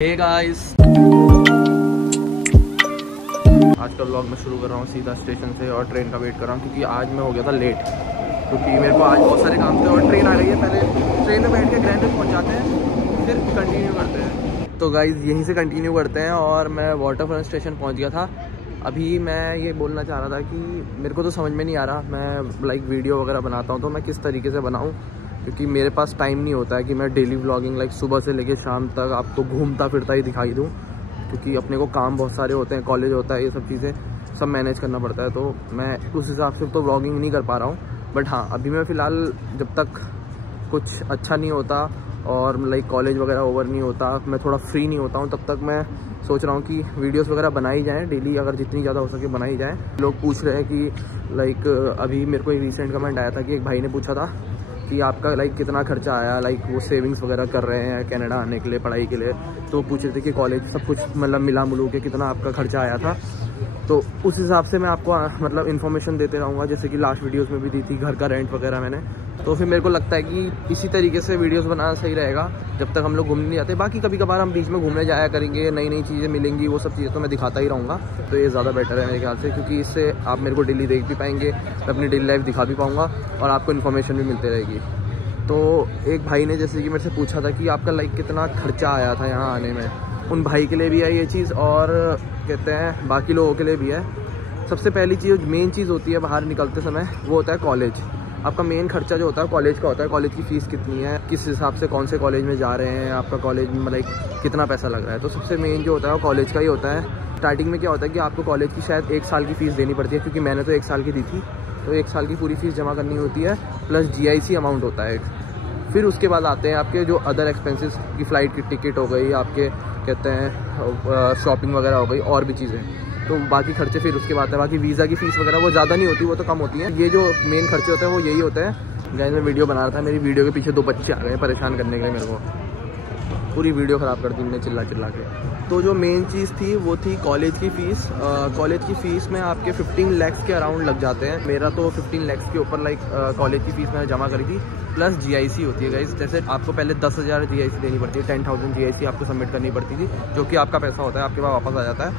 Hey guys, आज का vlog मैं शुरू कर रहा हूँ सीधा स्टेशन से और ट्रेन का वेट कर रहा हूँ क्योंकि आज मैं हो गया था लेट। क्योंकि मेरे को आज बहुत सारे काम थे और ट्रेन आ गई है। पहले ट्रेन में बैठ के ग्रैंड तक पहुँच जाते हैं, फिर कंटिन्यू करते हैं। तो गाइस यहीं से कंटिन्यू करते हैं और मैं वाटरफ्रंट स्टेशन पहुँच गया था। अभी मैं ये बोलना चाह रहा था कि मेरे को तो समझ में नहीं आ रहा, मैं लाइक वीडियो वगैरह बनाता हूँ तो मैं किस तरीके से बनाऊँ, क्योंकि मेरे पास टाइम नहीं होता है कि मैं डेली व्लॉगिंग लाइक सुबह से लेकर शाम तक आपको घूमता फिरता ही दिखाई दूँ, क्योंकि अपने को काम बहुत सारे होते हैं, कॉलेज होता है, ये सब चीज़ें सब मैनेज करना पड़ता है। तो मैं उस हिसाब से तो व्लॉगिंग नहीं कर पा रहा हूँ। बट हाँ, अभी मैं फ़िलहाल जब तक कुछ अच्छा नहीं होता और लाइक कॉलेज वगैरह ओवर नहीं होता, मैं थोड़ा फ्री नहीं होता हूँ, तब तक मैं सोच रहा हूँ कि वीडियोस वगैरह बनाई जाएँ डेली, अगर जितनी ज़्यादा हो सके बनाई जाए। लोग पूछ रहे हैं कि लाइक अभी मेरे को एक रिसेंट कमेंट आया था कि एक भाई ने पूछा था कि आपका लाइक कितना खर्चा आया, लाइक वो सेविंग्स वगैरह कर रहे हैं कनाडा आने के लिए पढ़ाई के लिए, तो पूछ रहे थे कि कॉलेज सब कुछ मतलब मिला मिलू के कितना आपका खर्चा आया था। तो उस हिसाब से मैं आपको मतलब इन्फॉर्मेशन देते रहूँगा, जैसे कि लास्ट वीडियोस में भी दी थी घर का रेंट वगैरह मैंने। तो फिर मेरे को लगता है कि इसी तरीके से वीडियोस बनाना सही रहेगा जब तक हम लोग घूमने नहीं जाते। बाकी कभी कभार हम बीच में घूमने जाया करेंगे, नई नई चीज़ें मिलेंगी, वो सब चीज़ें तो मैं दिखाता ही रहूँगा। तो ये ज़्यादा बेटर है मेरे ख्याल से, क्योंकि इससे आप मेरे को डेली देख भी पाएंगे, मैं अपनी डेली लाइफ दिखा भी पाऊँगा और आपको इन्फॉर्मेशन भी मिलती रहेगी। तो एक भाई ने जैसे कि मेरे से पूछा था कि आपका लाइक कितना खर्चा आया था यहाँ आने में, उन भाई के लिए भी है ये चीज़ और कहते हैं बाकी लोगों के लिए भी है। सबसे पहली चीज़, मेन चीज़ होती है बाहर निकलते समय, वो होता है कॉलेज। आपका मेन खर्चा जो होता है कॉलेज का होता है। कॉलेज की फ़ीस कितनी है, किस हिसाब से कौन से कॉलेज में जा रहे हैं, आपका कॉलेज में लाइक कितना पैसा लग रहा है। तो सबसे मेन जो होता है वो कॉलेज का ही होता है। स्टार्टिंग में क्या होता है कि आपको कॉलेज की शायद 1 साल की फ़ीस देनी पड़ती है, क्योंकि मैंने तो 1 साल की दी थी, तो 1 साल की पूरी फ़ीस जमा करनी होती है, प्लस GIC अमाउंट होता है। फिर उसके बाद आते हैं आपके जो अदर एक्सपेंसेस की फ़्लाइट की टिकट हो गई, आपके कहते हैं शॉपिंग वगैरह हो गई और भी चीज़ें, तो बाकी खर्चे फिर उसके बाद है। बाकी वीज़ा की फ़ीस वगैरह वो ज़्यादा नहीं होती, वो तो कम होती है। ये जो मेन खर्चे होते हैं वो यही होते हैं। गाइस मैं वीडियो बना रहा था, मेरी वीडियो के पीछे 2 बच्चे आ गए परेशान करने के लिए, मेरे को पूरी वीडियो ख़राब कर दी मैंने चिल्ला चिल्ला के। तो जो मेन चीज़ थी वो थी कॉलेज की फ़ीस। कॉलेज की फ़ीस में आपके 15 लाख के अराउंड लग जाते हैं। मेरा तो 15 लाख के ऊपर लाइक कॉलेज की फ़ीस मैंने जमा करी थी, प्लस GIC होती है गाइस। जैसे आपको पहले 10,000 GIC देनी पड़ती है, 10,000 GIC आपको सबमिट करनी पड़ती थी, जो कि आपका पैसा होता है आपके पास वापस आ जाता है।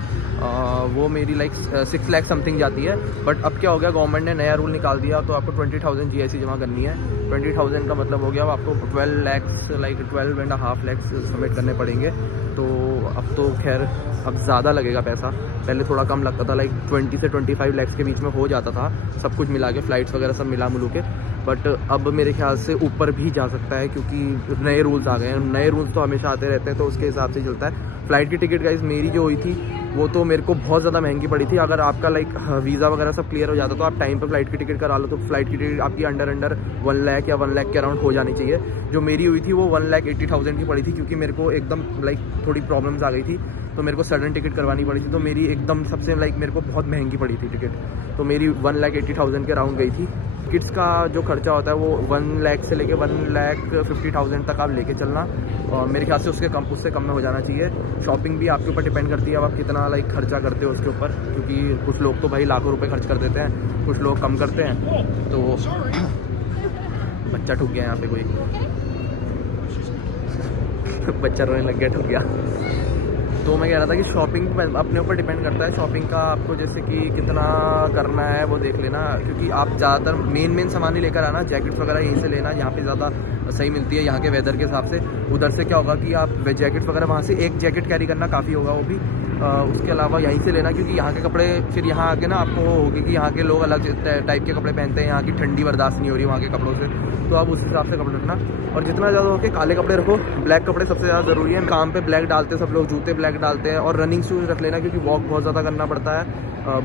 वो मेरी लाइक 6 लाख समथिंग जाती है। बट अब क्या हो गया, गवर्नमेंट ने नया रूल निकाल दिया, तो आपको 20,000 GIC जमा करनी है। 20,000 का मतलब हो गया आपको 12 लाख लाइक 12.5 लाख सबमिट करने पड़ेंगे। तो अब तो खैर अब ज़्यादा लगेगा पैसा, पहले थोड़ा कम लगता था, लाइक 20 से 25 लाख के बीच में हो जाता था सब कुछ मिला के, फ़्लाइट्स वगैरह सब मिला मिलू के। बट अब मेरे ख्याल से ऊपर भी जा सकता है, क्योंकि नए रूल्स आ गए हैं। नए रूल्स तो हमेशा आते रहते हैं, तो उसके हिसाब से चलता है। फ़्लाइट की टिकट गाइस मेरी जो हुई थी वो तो मेरे को बहुत ज़्यादा महंगी पड़ी थी। अगर आपका लाइक वीज़ा वगैरह सब क्लियर हो जाता तो आप टाइम पर फ्लाइट की टिकट करा लो, तो फ्लाइट की टिकट आपकी अंडर 1 लाख या 1 लाख के अराउंड हो जानी चाहिए। जो मेरी हुई थी वो 1,80,000 की पड़ी थी, क्योंकि मेरे को एकदम लाइक थोड़ी प्रॉब्लम्स आ गई थी, तो मेरे को सडन टिकट करवानी पड़ी थी। तो मेरी एकदम सबसे लाइक मेरे को बहुत महंगी पड़ी थी टिकट, तो मेरी 1,80,000 के अराउंड गई थी। टिकट्स का जो खर्चा होता है वो 1 लाख से लेके 1,50,000 तक आप लेके चलना, और मेरे ख्याल से उससे कम में हो जाना चाहिए। शॉपिंग भी आपके ऊपर डिपेंड करती है, अब आप कितना लाइक खर्चा करते हो उसके ऊपर, क्योंकि कुछ लोग तो भाई लाखों रुपए खर्च कर देते हैं, कुछ लोग कम करते हैं। तो बच्चा ठुक गया यहाँ पे, कोई बच्चा रोने लग गया, ठुक गया। तो मैं कह रहा था कि शॉपिंग अपने ऊपर डिपेंड करता है। शॉपिंग का आपको जैसे कि कितना करना है वो देख लेना, क्योंकि आप ज़्यादातर मेन सामान ही लेकर आना, जैकेट्स वगैरह यहीं से लेना, यहाँ पे ज़्यादा सही मिलती है यहाँ के वेदर के हिसाब से। उधर से क्या होगा कि आप जैकेट्स वगैरह वहाँ से एक जैकेट कैरी करना काफ़ी होगा, वो भी उसके अलावा यहीं से लेना, क्योंकि यहाँ के कपड़े फिर यहाँ आके ना आपको होगी कि यहाँ के लोग अलग टाइप के कपड़े पहनते हैं, यहाँ की ठंडी बर्दाश्त नहीं हो रही वहाँ के कपड़ों से, तो आप उस हिसाब से कपड़े रखना। और जितना ज़्यादा हो के काले कपड़े रखो, ब्लैक कपड़े सबसे ज़्यादा ज़रूरी है। काम पे ब्लैक डालते हैं सब लोग, जूते ब्लैक डालते हैं, और रनिंग शूज़ रख लेना, क्योंकि वॉक बहुत ज़्यादा करना पड़ता है।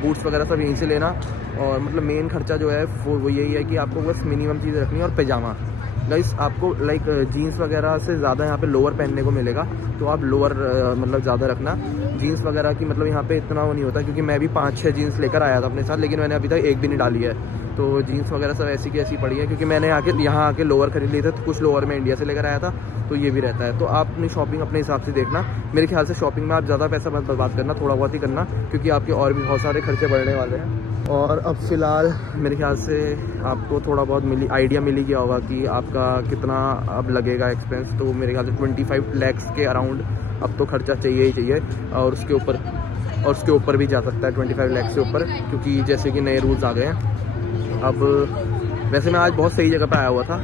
बूट्स वगैरह सब यहीं से लेना। और मतलब मेन खर्चा जो है वो यही है कि आपको बस मिनिमम चीज़ रखनी है। और पैजामा गाइस आपको लाइक जीन्स वगैरह से ज़्यादा यहाँ पे लोअर पहनने को मिलेगा, तो आप लोअर मतलब ज़्यादा रखना। जीन्स वगैरह की मतलब यहाँ पे इतना वो नहीं होता, क्योंकि मैं भी 5-6 जीन्स लेकर आया था अपने साथ, लेकिन मैंने अभी तक एक भी नहीं डाली है। तो जीन्स वगैरह सब ऐसी की ऐसी पड़ी है, क्योंकि मैंने यहाँ आके लोअर खरीद लिए थे, तो कुछ लोअर मैं इंडिया से लेकर आया था, तो ये भी रहता है। तो आप अपनी शॉपिंग अपने हिसाब से देखना। मेरे ख्याल से शॉपिंग में आप ज़्यादा पैसा मत बर्बाद करना, थोड़ा बहुत ही करना, क्योंकि आपके और भी बहुत सारे खर्चे बढ़ने वाले हैं। और अब फ़िलहाल मेरे ख्याल से आपको थोड़ा बहुत आइडिया मिल ही गया होगा कि आपका कितना अब लगेगा एक्सपेंस। तो मेरे ख्याल से 25 लाख के अराउंड अब तो खर्चा चाहिए ही चाहिए, और उसके ऊपर भी जा सकता है 25 लाख से ऊपर, क्योंकि जैसे कि नए रूल्स आ गए हैं। अब वैसे मैं आज बहुत सही जगह पे आया हुआ था,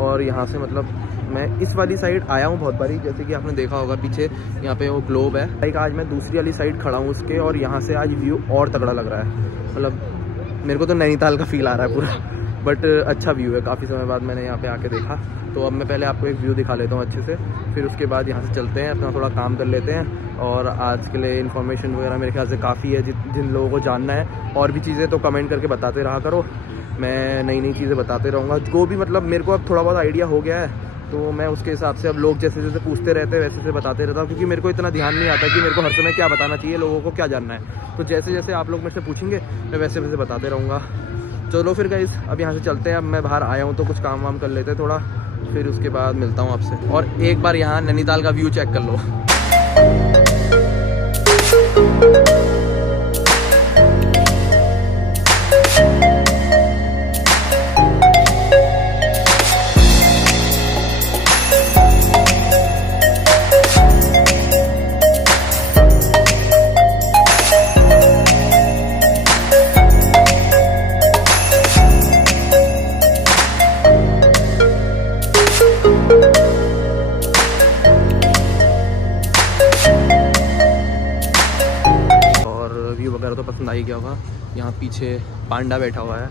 और यहाँ से मतलब मैं इस वाली साइड आया हूँ बहुत बारी, जैसे कि आपने देखा होगा पीछे यहाँ पे वो ग्लोब है। लाइक आज मैं दूसरी वाली साइड खड़ा हूँ उसके, और यहाँ से आज व्यू और तगड़ा लग रहा है। मतलब मेरे को तो नैनीताल का फील आ रहा है पूरा, बट अच्छा व्यू है। काफ़ी समय बाद मैंने यहाँ पे आके देखा। तो अब मैं पहले आपको एक व्यू दिखा लेता हूँ अच्छे से, फिर उसके बाद यहाँ से चलते हैं, अपना थोड़ा काम कर लेते हैं। और आज के लिए इन्फॉर्मेशन वगैरह मेरे ख्याल से काफ़ी है। जिन लोगों को जानना है और भी चीज़ें तो कमेंट करके बताते रहा करो, मैं नई नई चीज़ें बताते रहूँगा। जो भी मतलब मेरे को अब थोड़ा बहुत आइडिया हो गया है, तो मैं उसके हिसाब से अब लोग जैसे जैसे पूछते रहते हैं वैसे बताते रहता हूँ, क्योंकि मेरे को इतना ध्यान नहीं आता कि मेरे को हर समय क्या बताना चाहिए, लोगों को क्या जानना है। तो जैसे जैसे आप लोग मेरे से पूछेंगे मैं वैसे वैसे बताते रहूँगा। चलो फिर गाइस, अब यहाँ से चलते हैं। अब मैं बाहर आया हूँ तो कुछ काम वाम कर लेते हैं थोड़ा, फिर उसके बाद मिलता हूँ आपसे। और एक बार यहाँ नैनीताल का व्यू चेक कर लो। वगैरह तो पसंद आई गया होगा। यहाँ पीछे पांडा बैठा हुआ है,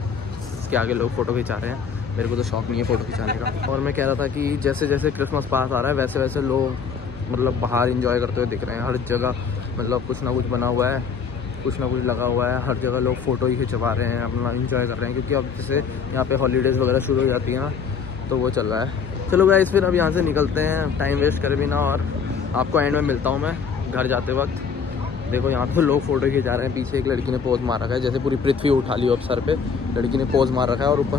इसके आगे लोग फ़ोटो खिंचा रहे हैं। मेरे को तो शौक नहीं है फ़ोटो खिंचाने का। और मैं कह रहा था कि जैसे जैसे क्रिसमस पास आ रहा है वैसे वैसे लोग मतलब बाहर एंजॉय करते हुए दिख रहे हैं। हर जगह मतलब कुछ ना कुछ बना हुआ है, कुछ ना कुछ लगा हुआ है। हर जगह लोग फ़ोटो ही खिंचवा रहे हैं, अपना एंजॉय कर रहे हैं, क्योंकि अब जैसे यहाँ पे हॉलीडेज़ वगैरह शुरू हो जाती हैं ना, तो वो चल रहा है। चलो गाइस, फिर अब यहाँ से निकलते हैं, टाइम वेस्ट कर भी ना, और आपको एंड में मिलता हूँ मैं घर जाते वक्त। देखो यहाँ पे लोग फ़ोटो खिंचा रहे हैं। पीछे एक लड़की ने पोज मार रखा है, जैसे पूरी पृथ्वी उठा ली हो अब सर पे। लड़की ने पोज मार रखा है और ऊपर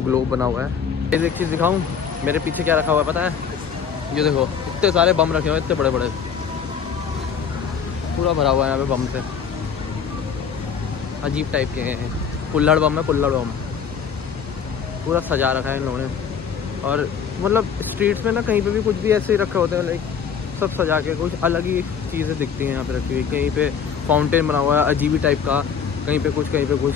ग्लोब बना हुआ है। एक चीज़ दिखाऊं, मेरे पीछे क्या रखा हुआ है पता है? ये देखो, इतने सारे बम रखे हुए हैं, इतने बड़े बड़े, पूरा भरा हुआ है यहाँ पे बम से। अजीब टाइप के हैं, कुल्हड़ बम है, कुल्हड़ बम पूरा सजा रखा है इन लोगों ने। और मतलब स्ट्रीट्स में ना कहीं पे भी कुछ भी ऐसे ही रखे होते हैं, लाइक सब सजा के कुछ अलग ही चीज़ें दिखती हैं यहाँ पे रखी हुई। कहीं पे फाउंटेन बना हुआ है अजीब ही टाइप का, कहीं पे कुछ, कहीं पे कुछ।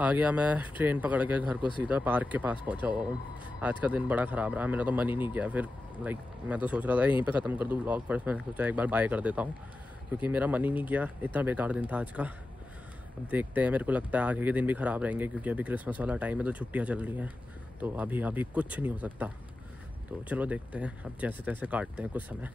आ गया मैं ट्रेन पकड़ के घर को, सीधा पार्क के पास पहुँचा हुआ हूँ। आज का दिन बड़ा ख़राब रहा, मेरा तो मन ही नहीं किया। फिर लाइक मैं तो सोच रहा था यहीं पे ख़त्म कर दूँ व्लॉग, पर मैंने सोचा एक बार बाय कर देता हूँ, क्योंकि मेरा मन ही नहीं किया। इतना बेकार दिन था आज का। अब देखते हैं, मेरे को लगता है आगे के दिन भी ख़राब रहेंगे, क्योंकि अभी क्रिसमस वाला टाइम है तो छुट्टियाँ चल रही हैं, तो अभी कुछ नहीं हो सकता। तो चलो देखते हैं, अब जैसे तैसे काटते हैं कुछ समय।